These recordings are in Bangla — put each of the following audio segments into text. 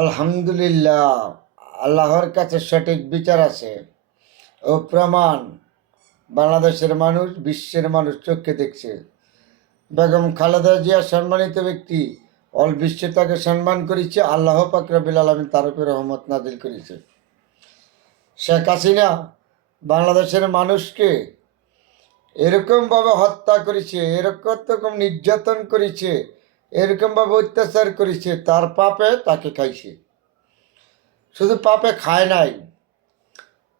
আলহামদুলিল্লাহ, আল্লাহর কাছে সঠিক বিচার আছে। ও প্রমাণ, বাংলাদেশের মানুষ, বিশ্বের মানুষ চোখে দেখছে। বেগম খালেদা জিয়া সম্মানিত ব্যক্তি, অল বিশ্বে তাকে সম্মান করেছে, আল্লাহ পাকরাবিল আলমিন তার উপরে রহমত নাজিল করেছে। শেখ হাসিনা বাংলাদেশের মানুষকে এরকমভাবে হত্যা করেছে, এরকম রকম নির্যাতন করেছে এরকমভাবে অত্যাচার করেছে, তার পাপে তাকে খাইছে। শুধু পাপে খায় নাই,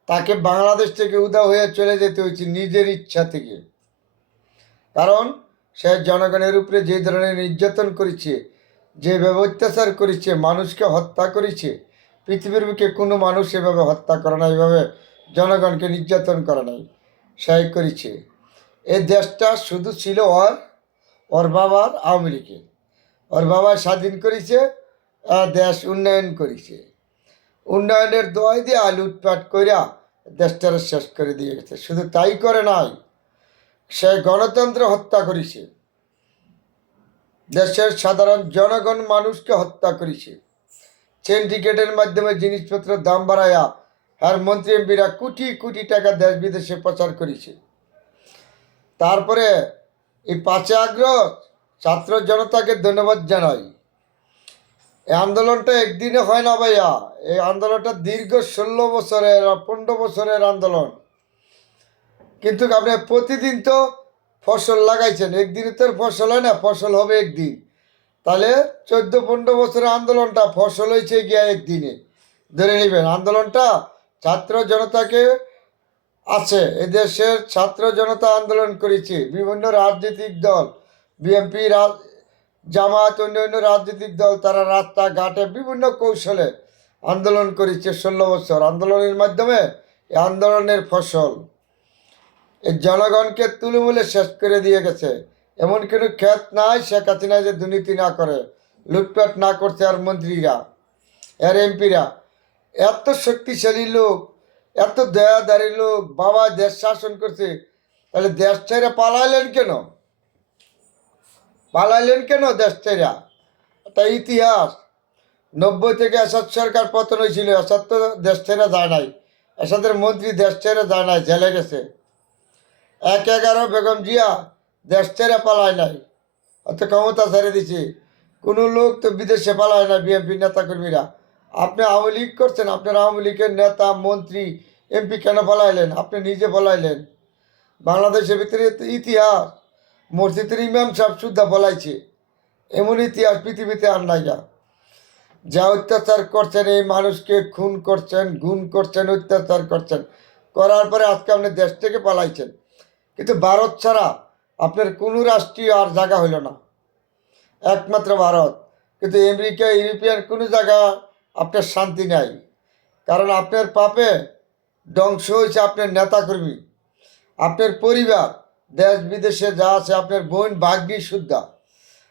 তাকে বাংলাদেশ থেকে উদা হয়ে চলে যেতে হয়েছে নিজের ইচ্ছা থেকে। কারণ সে জনগণের উপরে যে ধরনের নির্যাতন করেছে, যেভাবে অত্যাচার করেছে, মানুষকে হত্যা করেছে, পৃথিবীর বুকে কোনো মানুষ এভাবে হত্যা করে না এভাবে জনগণকে নির্যাতন করে নাই, সেই করেছে। এই দেশটা শুধু ছিল ওর ওর বাবার আওয়ামী লীগের। ওর বাবা স্বাধীন করেছে দেশ উন্নয়ন করেছে। উন্নয়নের দোয়াই দিয়ে লুটপাট কইরা দেশটারে শেষ করে দিয়ে গেছে। শুধু তাই করে নাই, সে গণতন্ত্র হত্যা করেছে। দেশের সাধারণ জনগণ মানুষকে হত্যা করেছে। সিন্ডিকেটের মাধ্যমে জিনিসপত্রের দাম বাড়ায়া আর মন্ত্রী এমপিরা কোটি কোটি টাকা দেশ বিদেশে প্রচার করেছে। তারপরে এই পাঁচে আগ্রহ ছাত্র জনতাকে ধন্যবাদ জানাই। এই আন্দোলনটা একদিনে হয় না ভাইয়া। এই আন্দোলনটা দীর্ঘ ষোলো বছরের পনেরো বছরের আন্দোলন। কিন্তু আপনি প্রতিদিন তো ফসল লাগাইছেন। একদিনে তো ফসল হয় না, ফসল হবে একদিন। তাহলে চোদ্দ পনেরো বছরের আন্দোলনটা ফসল হয়েছে গিয়া একদিনে। ধরে নেবেন, আন্দোলনটা ছাত্র জনতাকে আছে। এদেশের ছাত্র জনতা আন্দোলন করেছে। বিভিন্ন রাজনৈতিক দল বিএনপি জামাত অন্যান্য রাজনৈতিক দল, তারা রাস্তাঘাটে বিভিন্ন কৌশলে আন্দোলন করেছে ষোলো বছর। আন্দোলনের মাধ্যমে আন্দোলনের ফসল জনগণকে তুলমূলে শেষ করে দিয়ে গেছে। এমন কোনো ক্ষেত নাই, শেখ হাসিনা যে দুর্নীতি না করে, লুটপাট না করছে আর মন্ত্রীরা, আর এমপিরা। এত শক্তিশালী লোক, এত দয়াদারী লোক, বাবা দেশ শাসন করছে, তাহলে দেশ ছেড়ে পালাইলেন কেন? পালাইলেন কেন দেশ ছেড়া? তা ইতিহাস। নব্বই থেকে এসাদ সরকার পতন হয়েছিল এসাদ তো দেশ ছেড়ে যায় নাই। এসাদের মন্ত্রী দেশ ছেড়ে যায় নাই, জেলে গেছে। এক এগারো বেগম জিয়া দেশ ছেড়ে পালায় নাই, অত ক্ষমতা ছেড়ে দিছে। কোনো লোক তো বিদেশে পালায় না বিএনপি নেতাকর্মীরা। আপনি আওয়ামী লীগ করছেন, আপনার আওয়ামী লীগের নেতা, মন্ত্রী, এমপি কেন পালাইলেন? আপনি নিজে পালাইলেন। বাংলাদেশের ভিতরে ইতিহাস। মসজিদের ইমাম সাহেব সুদ্ধা বলাইছে, এমন ইতিহাস পৃথিবীতে আর নাই যা যা অত্যাচার করছেন এই মানুষকে, খুন করছেন, গুণ করছেন, অত্যাচার করছেন, করার পরে আজকে আপনি দেশ থেকে পালাইছেন। কিন্তু ভারত ছাড়া আপনার কোনো রাষ্ট্রীয় আর জায়গা হইল না। একমাত্র ভারত। কিন্তু আমেরিকা, ইউরোপিয়ান কোনো জায়গা আপনার শান্তি নাই। কারণ আপনার পাপে ধ্বংস হয়েছে আপনার নেতাকর্মী, আপনার পরিবার। দেশ বিদেশে যা আছে আপনার বোন ভাগ্যি শুদ্ধা।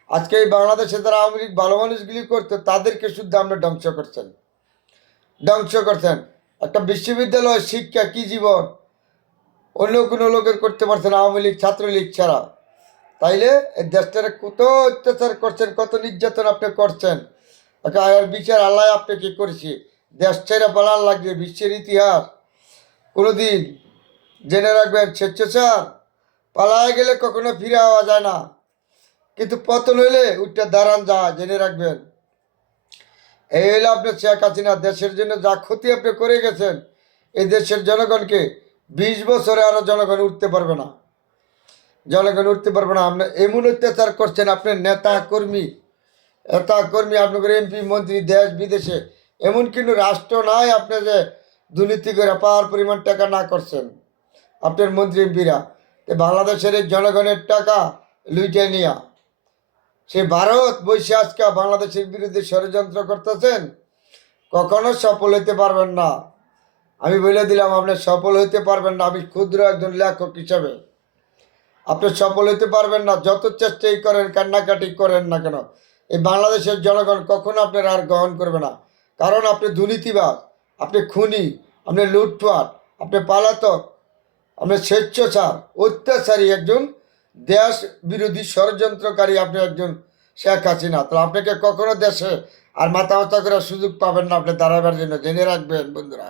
আজকে এই বাংলাদেশে যারা আওয়ামী লীগ ভালো মানুষগুলি করতো তাদেরকে শুদ্ধ আপনি ধ্বংস করছেন। ধ্বংস করছেন। একটা বিশ্ববিদ্যালয় শিক্ষা কি জীবন? অন্য কোনো লোকের করতে পারছেন আওয়ামী লীগ, ছাত্রলীগ ছাড়া। তাইলে এই দেশটারে কত অত্যাচার করছেন, কত নির্যাতন আপনি করছেন। বিচার আল্লাহ আপনাকে করেছে। দেশ ছেড়ে পালার লাগবে, বিশ্বের ইতিহাস। কোনোদিন জেনে রাখবেন, স্বেচ্ছাচার। পালায় গেলে কখনো ফিরে আওয়া যায় না। কিন্তু পতন হইলে উঠতে দাঁড়ান যা, জেনে রাখবেন। এই হইলে আপনার শেখ হাসিনা, দেশের জন্য যা ক্ষতি আপনি করে গেছেন, এই দেশের জনগণকে বিশ বছরে আরও জনগণ উঠতে পারবে না। জনগণ উঠতে পারবে না। আপনি এমন অত্যাচার করছেন আপনার নেতা, কর্মী নেতা, কর্মী আপনাদের এমপি, মন্ত্রী, দেশ, বিদেশে, এমন কিন্তু রাষ্ট্র নাই আপনি যে দুর্নীতি করে পাওয়ার পরিমাণ টাকা না করছেন। আপনার মন্ত্রী, এমপিরা বাংলাদেশের জনগণের টাকা লুইটে নিয়া। সে ভারত বসে আজকে বাংলাদেশের বিরুদ্ধে ষড়যন্ত্র করতেছেন, কখনো সফল হইতে পারবেন না। আমি বলে দিলাম, আপনি সফল হইতে পারবেন না, আমি ক্ষুদ্র একজন লেখক হিসাবে। আপনি সফল হইতে পারবেন না, যত চেষ্টাই করেন, কান্নাকাটি করেন না কেন। এই বাংলাদেশের জনগণ কখনো আপনার আর গ্রহণ করবে না। কারণ আপনি দুর্নীতিবাদ আপনি খুনি, আপনি লুটপাট, আপনি পালাতক আপনি স্বেচ্ছাচার, অত্যাচারী একজন দেশ বিরোধী ষড়যন্ত্রকারী আপনি একজন শেখ হাসিনা। তাহলে আপনাকে কখনো দেশে আর মাথা মাথা করার সুযোগ পাবেন না আপনি দাঁড়াবার জন্য, জেনে রাখবেন বন্ধুরা।